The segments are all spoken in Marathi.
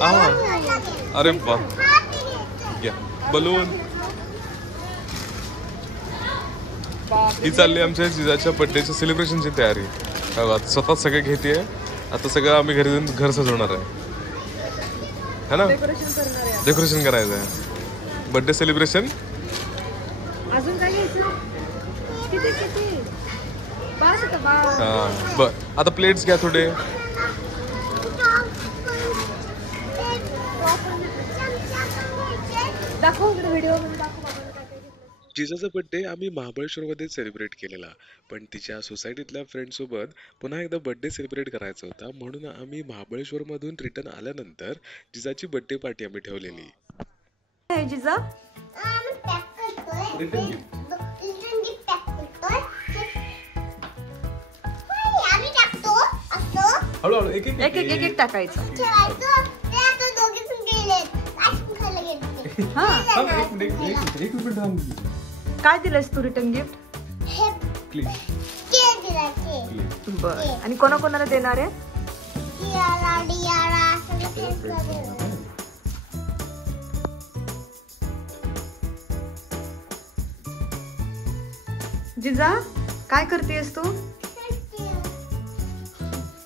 अरे वा, घ्या बलून. ही चालली आमच्या जिजाच्या बर्थडेच्या सेलिब्रेशनची तयारी. स्वतः सगळे घेते. आता सगळं आम्ही घरी जाऊन घर सजवणार आहे ना, डेकोरेशन करायचं आहे. Birthday celebration. अजून काय घ्यायचं? बर, आता प्लेट्स घ्या थोडे. जिजाचा बर्थडे आम्ही महाबळेश्वरमध्ये सेलिब्रेट केलेला, पण तिच्या सोसायटीतल्या फ्रेंड सोबत पुन्हा एकदा बर्थडे सेलिब्रेट करायचा होता, म्हणून आम्ही महाबळेश्वर मधून रिटर्न आल्यानंतर जिजाची बर्थडे पार्टी आम्ही ठेवलेली. जिजा हळूहळू एक एक टाकायचं. काय दिलंस तू रिटर्न गिफ्ट? बर, आणि कोणाकोणाला देणार आहे? जिजा काय करतेस तू?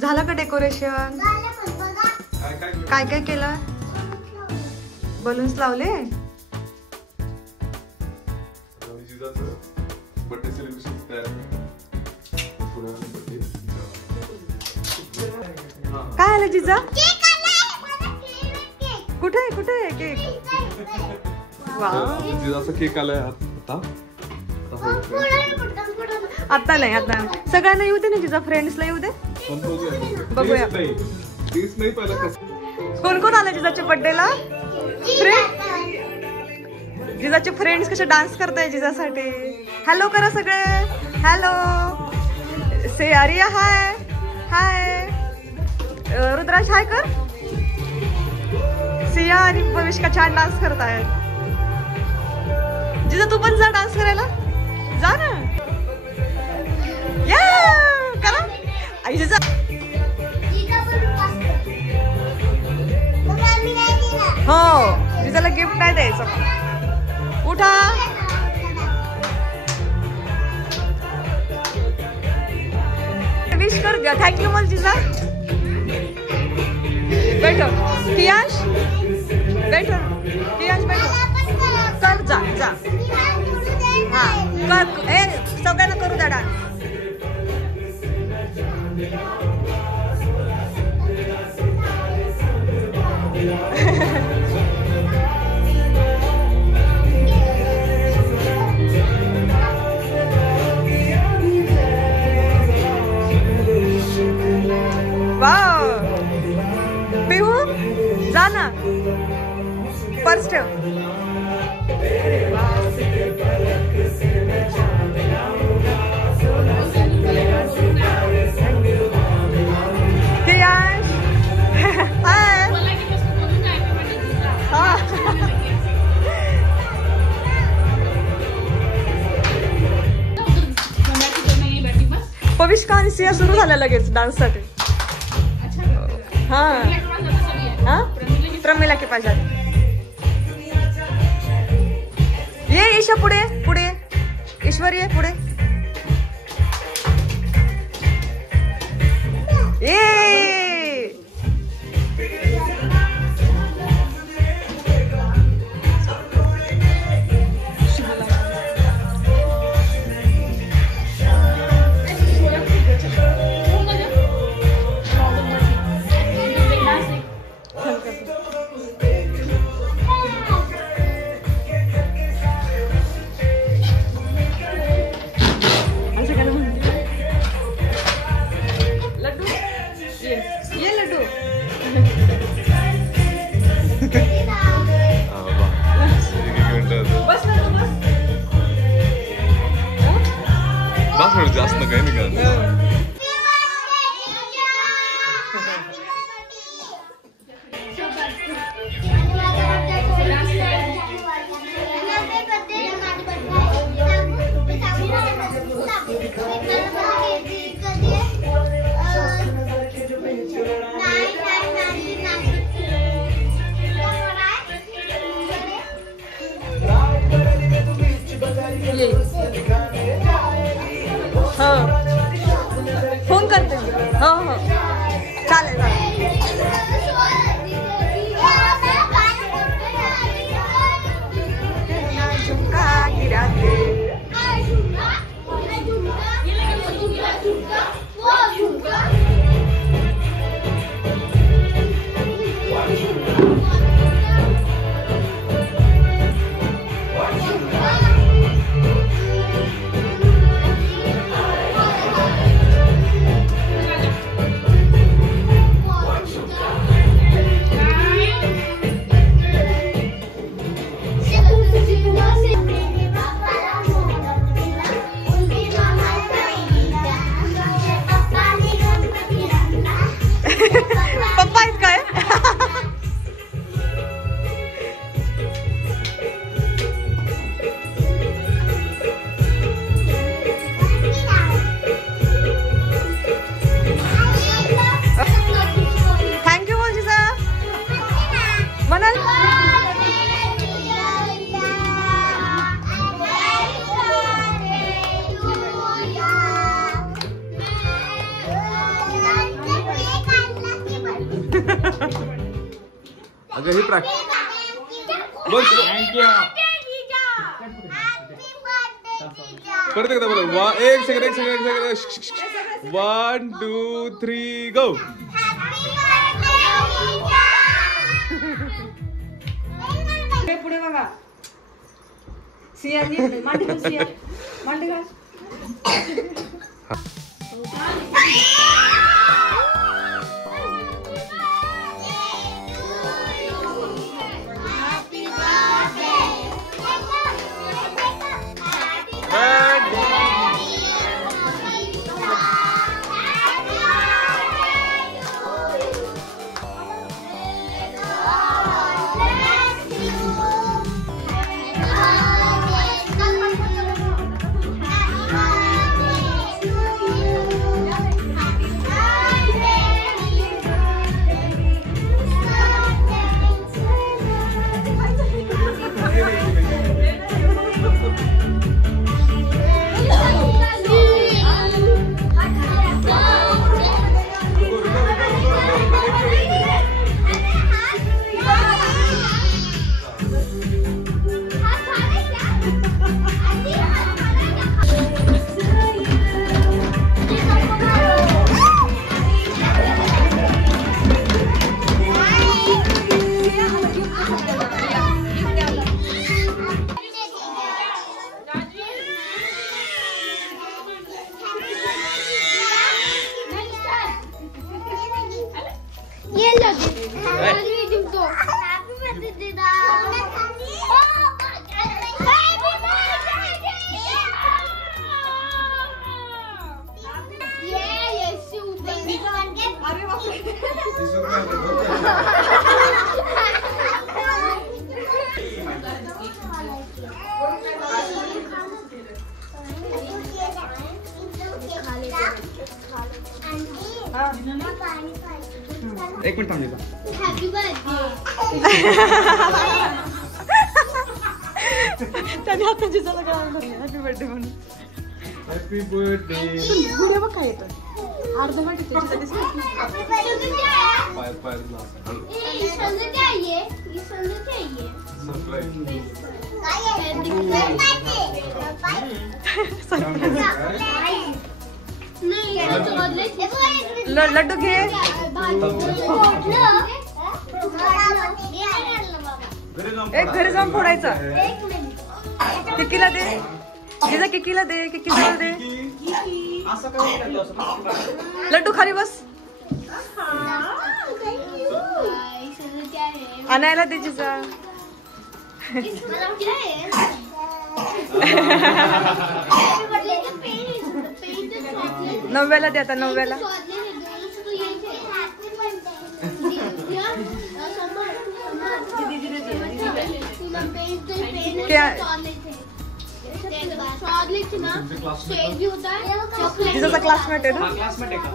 झालं का डेकोरेशन? काय काय केलं? बलून्स लावले. काय आलं जिजा? कुठे आहे कुठे आहे केक? जिजाचा केक आलाय आता. आता नाही, आता नाही. सगळ्यांना येऊ दे ना जिजा, फ्रेंड्सला येऊ दे. बघूया कोण कोण आलं जिजाच्या बर्थडेला. जिजाचे फ्रेंड्स कसे डान्स करताय जिजासाठी. हॅलो करा सगळे. हॅलो से आर्या हाय. हाय रुद्राज हाय कर. सिया आणि भविष्का छान डान्स करतायत. जिजा तू पण जा डान्स करायला. जा ना. या करा. आई जिजा हो, जिजाला गिफ्ट नाही द्यायचं. उठा. विश कर. थँक्यू मल जिजा. बैठो कियाश, बैठो कियाश, बैठो. कर जा जा. हा कर. सगळ्यांना करू द्या डान्स. वाव पिहू जा ना. पर्स ठेव. पविष्का आणि सिया सुरू झाल्या लगेच डान्स साठी. हाँ हाँ प्रमिला के पास जाते. ये ईशा पुढे पुढे. ईश्वरी पुढे. ये हो हो चालेल चालेल. झुमका गिरा दे. पप्पा आहेत काय? थँक्यू बोल जिजा म्हणाल. अगं ही प्रॅक्टिस बघ. परत एकदा बरं. एक सेकंड 1 2 3 गो. पुढे बघा. सिंह मांडी सिंह मांडी घाल. एक मिनिट थांबले का? त्याने आता जिजाला कळालं हॅपी बर्थडे म्हणून. Happy birthday. व्हिडिओ बघ काय येतं अर्धा मिनिट लड्डू घे. एक घरी जाऊन फोडायचा. किकीला दे जिजा किकीला दे किकीला दे. लड्डू खाली बस. आणायला दे जिजा. नवव्याला दे आता नवव्याला. जिजाचा क्लासमेट आहे ना. क्लासमेट आहे का?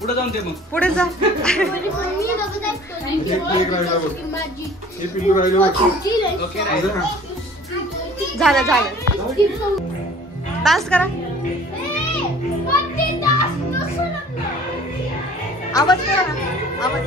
पुढे जाऊन दे मग. पुढे जा. झालं झालं. डान्स करा. आवाज करा ना, आवाज.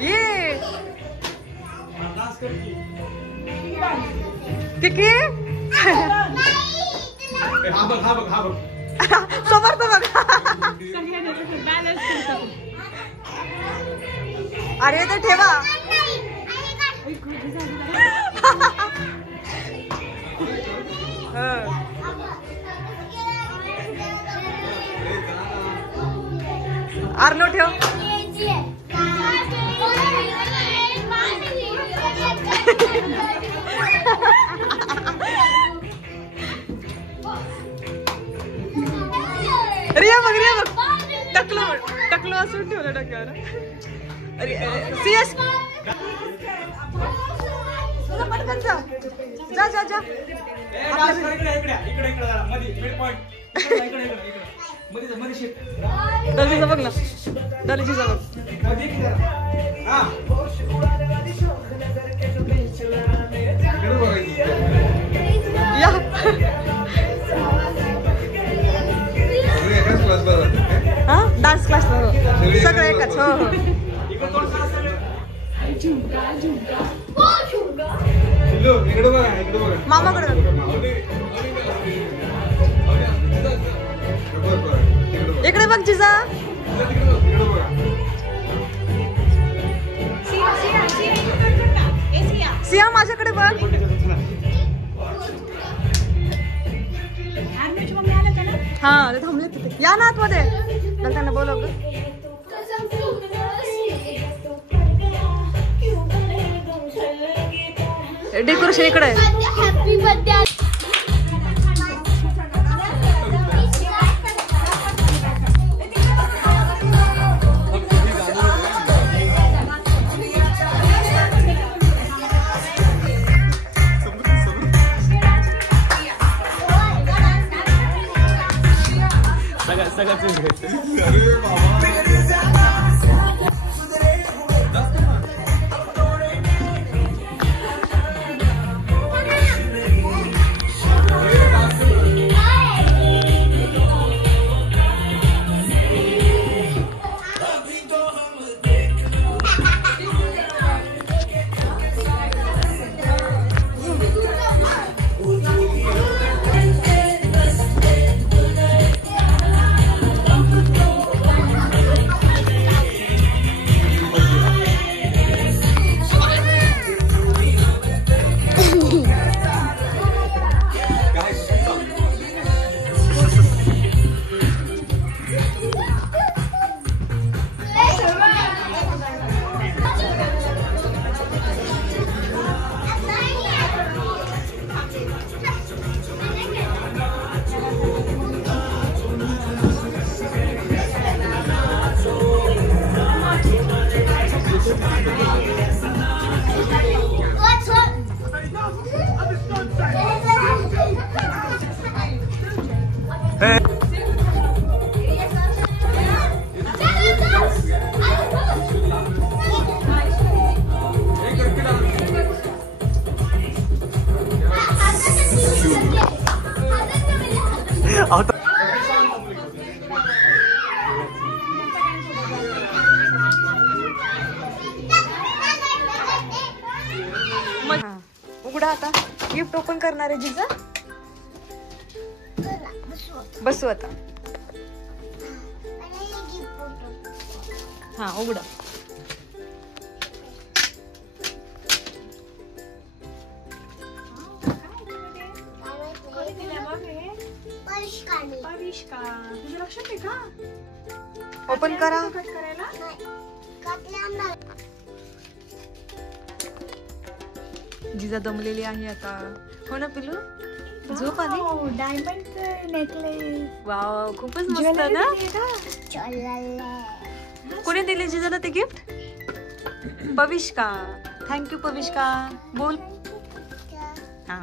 ये किती समोर तर बघा. अरे तर ठेवा. आर्नो ठेव. रिया बघ टकलो असून ठेवलं डोक्यावर. अरे सीएस पटकन जा. दर्जीचा बघ ना, दर्जीचा बघ. या हा डान्स क्लासला सगळं एकच. हो मामाकडे इकडे बघ जिजा. सिया माझ्याकडे बघ. हा ते थांबले तिथे. या ना आतमध्ये. त्यांना बोलव ग. डेकोरेशन इकडे आहे. उघडा आता. गिफ्ट ओपन करणार आहे जिजा. बसू आता. हा उघडा. ओपन करा. जिजा दमलेली आहे आता. हो ना पिलू. झोप आली. Diamond necklace. वाव खूपच मस्त ना. कोणी दिले जिजाला ते गिफ्ट. पविष्का. थँक्यू पविष्का. बोल. हा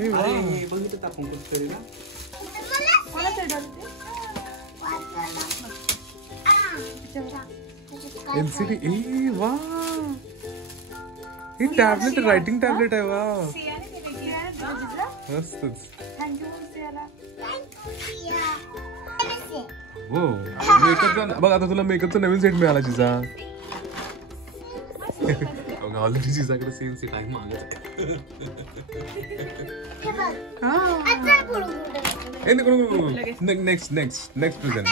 अरे हे बघितलं आपण कुठतरी ना. LCD ए वा हे टॅबलेट रायटिंग टॅबलेट आहे वा मस्तच हो मेकअपचा बघ आता तुला मेकअपचा नवीन सेट मिळाला चिजा ऑलरेडी चिजाकडे सेम सेट आहे मागत नेक्स्ट नेक्स्ट नेक्स्ट प्रेझेंट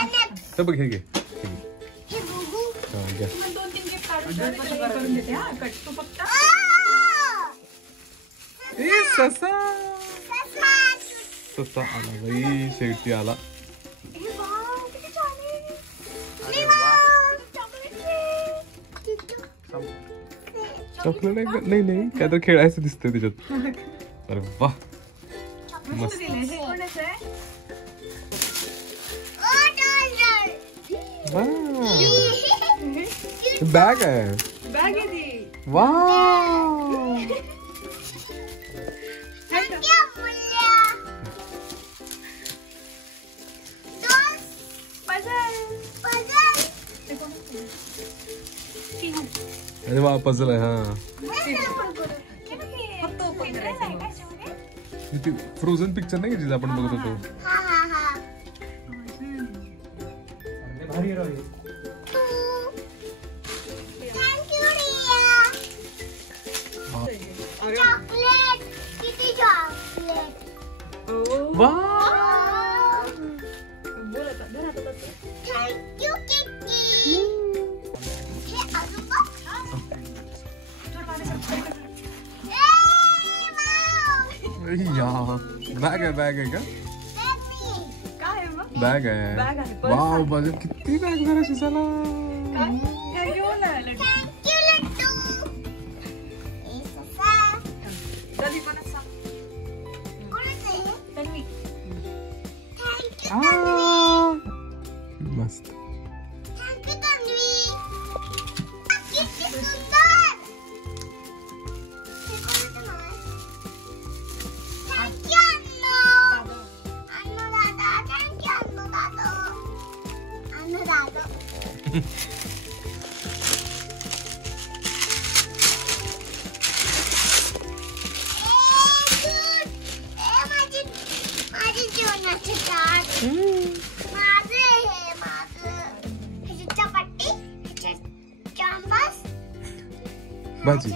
तर बघ हे घे ससा ससा आला बाई शेवटी आला चॉकलेट नाही नाही काय तर खेळायचं दिसतंय त्याच्यात अरे वा मस्त बॅग आहे वा अरे वा पझल आहे हा फ्रोझन पिक्चर नाही जिथे आपण बघत होतो भारी राहील. वा बॅग आहे बॅग आहे का बॅग आहे वाव बघ किती बॅग झाला शिजाला मस्त भाजी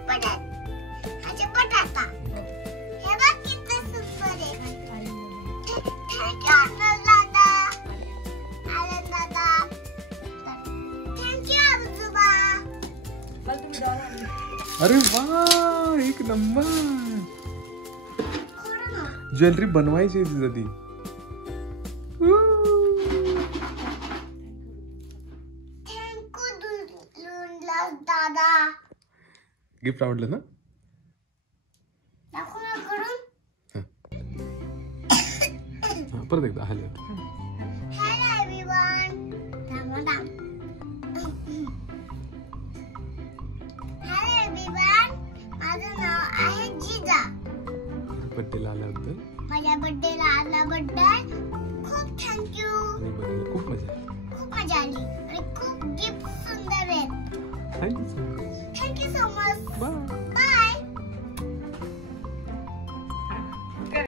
भाजी बटाटा हे बघ किती सुंदर आहे अरे वा एक नंबर ज्वेलरी बनवायची तिथं ती दादा गिफ्ट आवडलं ना परत एकदा hello hello everyone hello everyone माझं नाव आहे जिजा बर्थडेला आल्याबद्दल माझ्या बर्थडेला आल्याबद्दल खूप थँक्यू आणि बर्थडेला खूप मजा आली आणि खूप गिफ्ट सुंदर आहेत थँक्यू